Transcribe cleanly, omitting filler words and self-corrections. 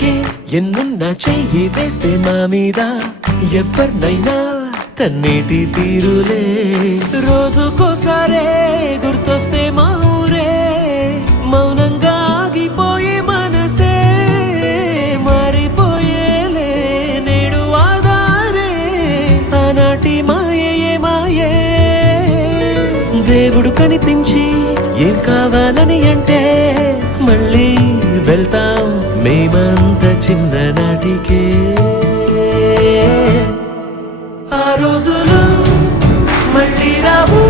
నాటికే ఎన్నున్నా చెయ్యి వేస్తే మా మీద ఎవరినైనా తన్నేటి తీరులే రోజుకోసారే గుర్తొస్తే మా ఊరే మౌనంగా ఆగిపోయే మనసే మారిపోయేలే నేడు ఆధారే ఆనాటి మాయే మాయే దేవుడు కనిపించి ఏం కావాలని అంటే మళ్ళీ వెళ్తాం మేమంత చిన్ననాటికే ఆ రోజులు మళ్ళీ రావు.